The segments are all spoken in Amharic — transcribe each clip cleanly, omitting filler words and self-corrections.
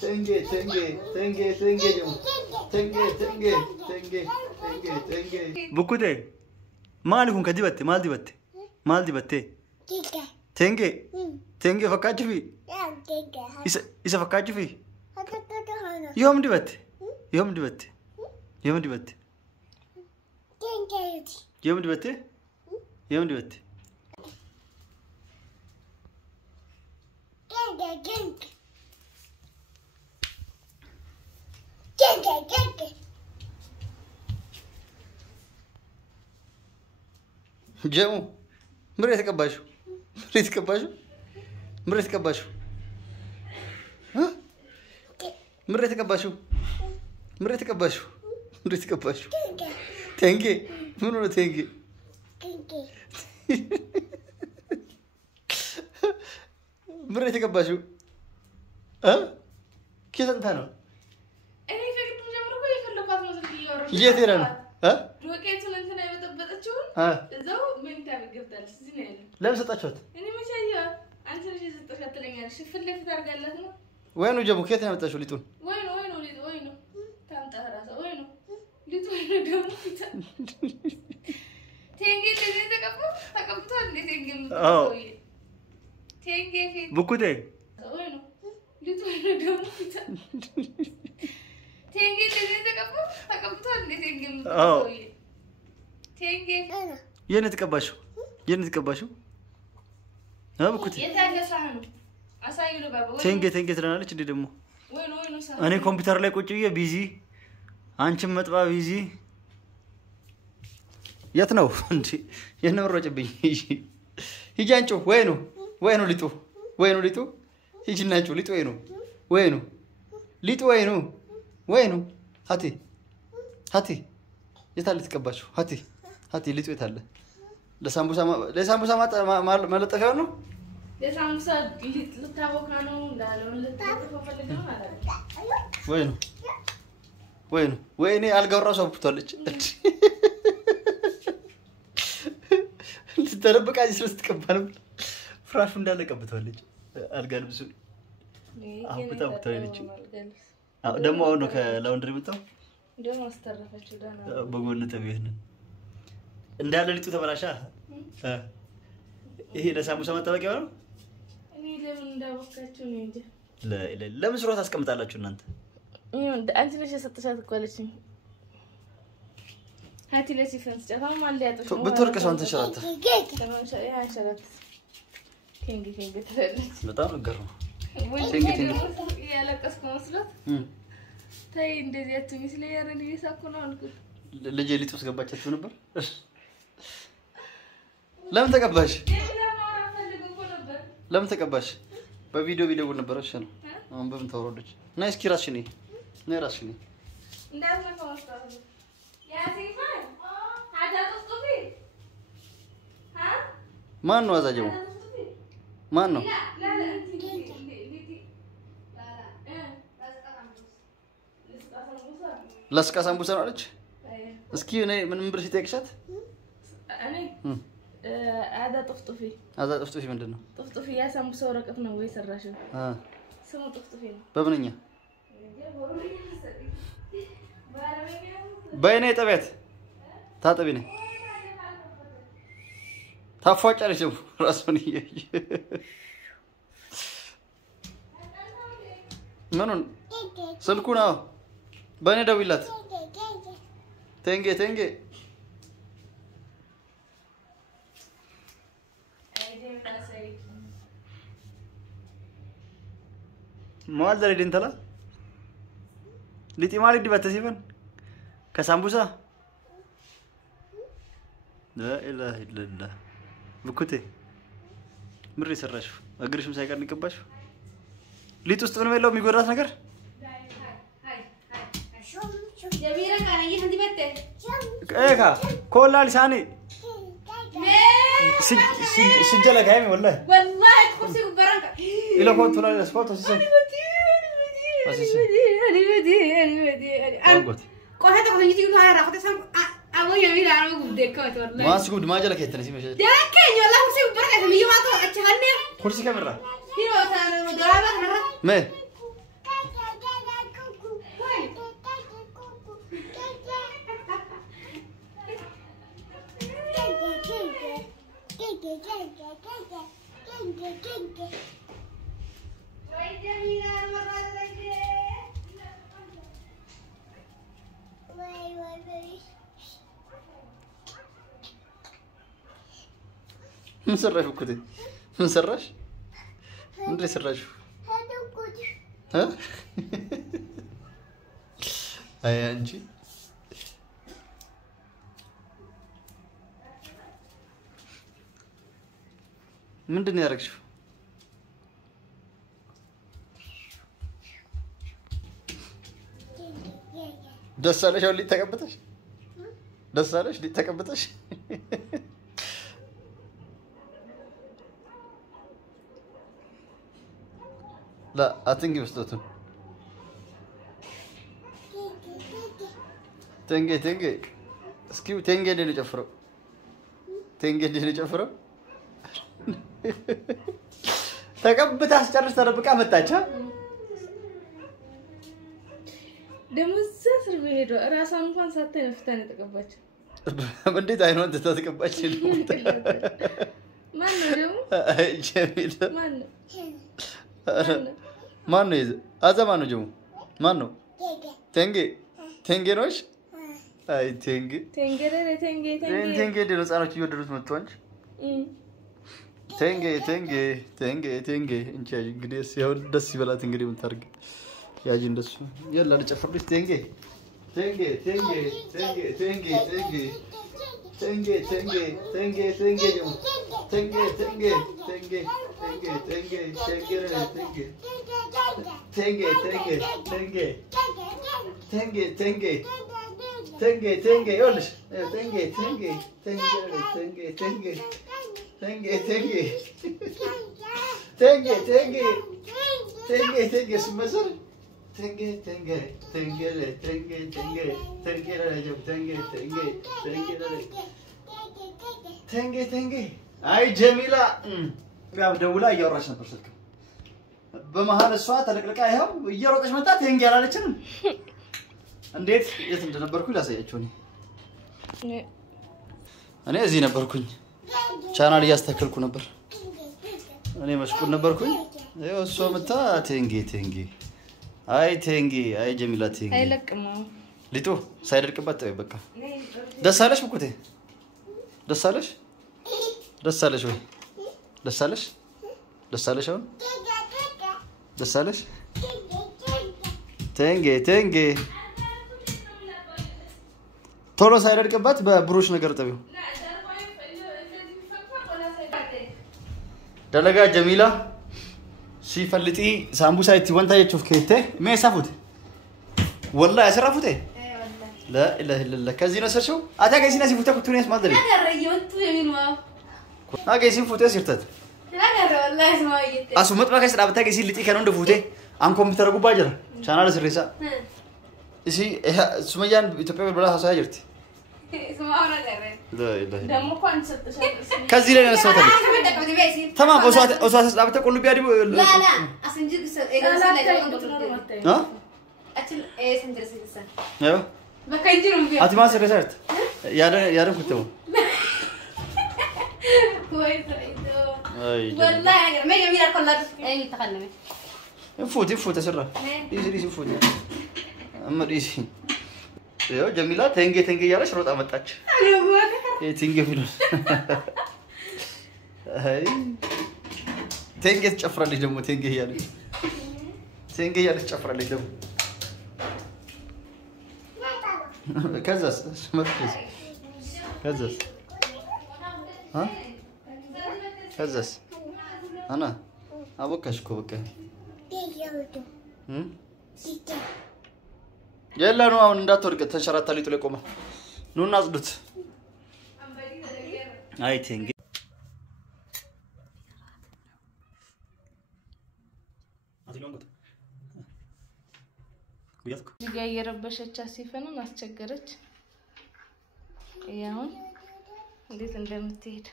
تنجي جمو تنجي بكوتي مالكم كدبت مال دبت تنجي فكاج في إذا فكاج في يوم دبت يوم دبت جمو مريت كباشو ها مريت كباشو تنجي منو تنجي مريت كباشو ها كيف انت انا فكرت مجمركو يخلوكات مزكيه جيت هنا ها روكيتون انتنا يبطبطچون እዛው ምን ታብገብታለሽ ዝኔል ለምን ሰጣችሁት እኔ መቻያ አንተ ልጅ ዝተከተለኛል ሽፍልፍ ታርጋለህ ነው ወይኑ ጀሙ ከየት ነው ያመጣሽው ሊጡን ወይኑ ታምጣራሳ ወይኑ ሊጡ ደግሞ ቴንጌ ተቀብቷል እንዴ ቴንጌም ቴንጌ ፊት ቡኩቴ ወይኑ ሊጡ ደግሞ ቴንጌ ተቀብቷል እንዴ ቴንጌም ቴንጌ የኔ ተቀባሽው አብኩት የታለ ሳህኑ አሳይሉ ባባ ቴንጌ ትራናለች እንዴ ደግሞ ወይኑ ሳህኑ እኔ ኮምፒውተር ላይ ቁጭ ብዬ ቢዚ አንቺም መጥባ ቢዚ የት ነው እንዴ የነወረጭብኝ ሂጂ አንቺ ወይኑ ሊጡ ሂጂናችሁ ሊጡ ወይኑ ሀቲ የታለ ተቀባሽው ሀቲ ሊጡ የታለ ለሳምቡሳ መለጠፊያው ነው ለሳምቡሳ ልታቦካ ነው እንዳለው ልታቦካ ፈልገው ማለት ወይኔ አልጋው ራሱ አብኩታለች ልትደረብቃ ስትቀባል ፍራሹ እንዳለ ቀብታለች አልጋ ልብሱ አብኩታለች ደግሞ አሁን ነው ከላውንድሪ መጣው ደሞ አስተረፈችው ዳና በጎን ተበየነ እንዳለ ሊጡ ተበላሻ ይሄ ለሳምቡሳ መጠበቂያ ነው እኔ ለምን እንዳወካችሁ ነው እንጂ ለምን ስሯት አስቀምጣላችሁ እናንተ አንቺ ነሽ የሰጠሻት እኮ አለችኝ ሀቲ ለሲፈንስ ጫታው ማን ሊያጠሽ ነው ብትወርቅ ሰው አንተ ሸራተ ያን ሸራት ቴንጊ ተለለች በጣም ነገር ነው ያለቀስኩ መስሎት ታይ እንደዚህ አትሚስ ላይ ያረን ይሳኩ ነው አልኩት ልጅ ሊጡስ ገባቻችሁ ነበር ለምን ተቀባሽ በቪዲዮ ቢደውል ነበር እሺ ነው አሁን በምን ተወረደች ናይስ ኪራሽ ነኝ ነራሽ ነኝ እንዳትነካው አስተዋል ያሲፋን አዳ ተስጡፊ ማን ነው አዛጀው ማን ነው ለስቃ ሳምቡሳ ነው አለች እስኪ እኔ ምን ብር ሲጠይቅሻት እኔ አዳ ጥፍጥፊ ምንድነው ጥፍጥፊ ያ ሳምቡሳ ወረቀት ነው ወይ ሰራሽው ስሙ ጥፍጥፊ ነው በምንኛ በእኔ ጠቤት ታጠቢ ነኝ ታፏጫለሽ ራስን ምኑን ስልኩ ነው በእኔ ደውይላት ቴንጌ ማል ዘሬ ድንተላ ሊጢ ማል ዲባተ ሲፈን ከሳምቡሳ لا اله الا الله بكوتي مري سراش اغرشم ሳይቀር ንቀባሽ ሊጥ ውስጥ ምን ነው የሚጎዳት ነገር جميله كان يجي عندي بيت ايكا كل لساني سجلك هاي والله كرسي برانك الى فوتو لا فوتو سيسن كوهه تاخذ يجي هاي راخذ سام ابو يميل انا بودك والله ما سكود ما جلك يتنسي مش دكن والله كرسي برانك ميو ما اتهنى كرسي كاميرا هي وصل مدربه ما من سرّاش بكتي من سرّاش من دري سرّاش ها هاي أنجي من دنيا ركشف دس على شو اللي تكبتش دس على شو اللي تكبتش لا أتنجي بسلوتون تنجي اسكيو تنجي اللي جفرو تنجي اللي جفرو تكبتها ጨርስ ተደብቃ መጣች ደምዘስ በሄዶ ራሷን እንኳን ሳታይ ነፍታን ተቀባች እንዴት አይኖን ተተቀባች ማን ነው ደግሞ ጀሚል ማን ነው ማን ነው አዛ ማን ነው ጀሙ ማን ነው ቴንጌ ነሽ አይ ቴንጌ ደረጻ ነው ይወደዱት መጥቶ አንቺ تنجي انت እንግዲህ ሲያው ደስ ይበላት እንግዲህ ምን ታርግ ያጂ እንደሱ يلا ልጨፍርልሽ تنجي يقولش تنجي سمسر تنجي اي جميلة يا دولة يورش نبر سلك بمهال السواء تلقلقا ይሄው እየሮጠች መጣ ተንጌ አላለችንም እንዴት የት እንደነበርኩ ላሳያችሁ እኔ እዚህ ነበርኩኝ ቻናል ያስተከልኩ ነበር እኔ መስኩል ነበርኩኝ ይሄው እሷ መጣ ተንጌ አይ ጀሚላ ተንጌ አይለቅም ሊጡ ሳይደርቅበት ተይ በቃ ደስ አለሽ ብኩቴ ደስ አለሽ ወይ ደስ አለሽ አሁን ደስ አለሽ ተንጌ ቶሎ ሳይደርቅበት በብሩሽ ነገር ጠቢው ደለጋ ጀሚላ ሲፈልጢ ሳምቡሳ እቲ ወንታ የቹፍ ከይተ ማይሳፉት والله ያሰራፉት لا اله الا الله ከዚህ ነው ሰርሽው አታገሲና ሲፉታ ኩቱኔስ ማድሪ አገረየውት የሚልማ አገሲን ፉቴ ሲርተት አገረ والله ስማይት አሱ መጥባ ከስራ በታገሲ ልጢ ከነው እንደ ፉቴ አን ኮምፒውተር ጉባጀራ ቻናል ስሪሳ እሺ ሱመያን ኢትዮጵያ ብላ ሀሳይርት ስማውና ገረ لا اله ደሞ እንኳን ሰጥተሻል ከዚህ ላይ ነው ሰውታ تمام أسواس أبتك كله بيادي لا أسنجد ها أتل إيه سنجد سنجد أيوه بكينجرهم فيه أتي ما سرت يارن كتبوا كويس والله ما يبي أقول لك أي تكلمي يفوت أسرة يجري يفوت أما يجي يا جميلة تنجي يا رش روت أمت تاج تنجي فيلم هاي تنجي تشفر لي دمو تنجي يا تشفر لي دمو كذا مركز كذا ها كذا أنا أبوك أشكو بك يلا نو أون داتورك تنشرت لي تلقوم نو نازدت هاي تنجي እዚጋ እየረበሸች አሲፈንን አስቸገረች ያሁን እንዴት እንደምትሄድ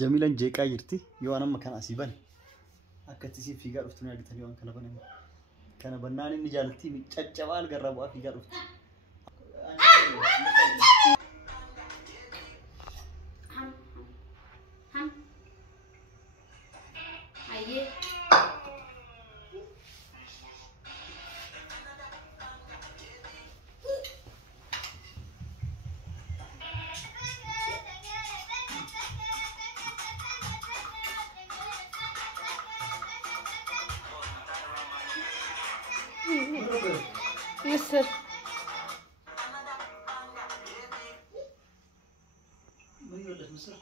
ጀሚላን ጄቃ ይርቲ የዋናም ከና ሲባል አከትሲ ፊጋ ዱፍቱን ያግተን የዋን ከነበናን እንጃልቲ ሚጨጨባል ገራቡ አፊጋ ዱፍቱ ምስር ምን ይወደድ ምስር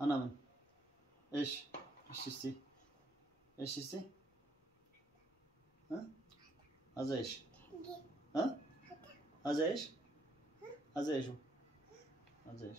أنا من إيش استي إيش استي ها هذا إيش ها هذا إيش هذا إيش هذا إيش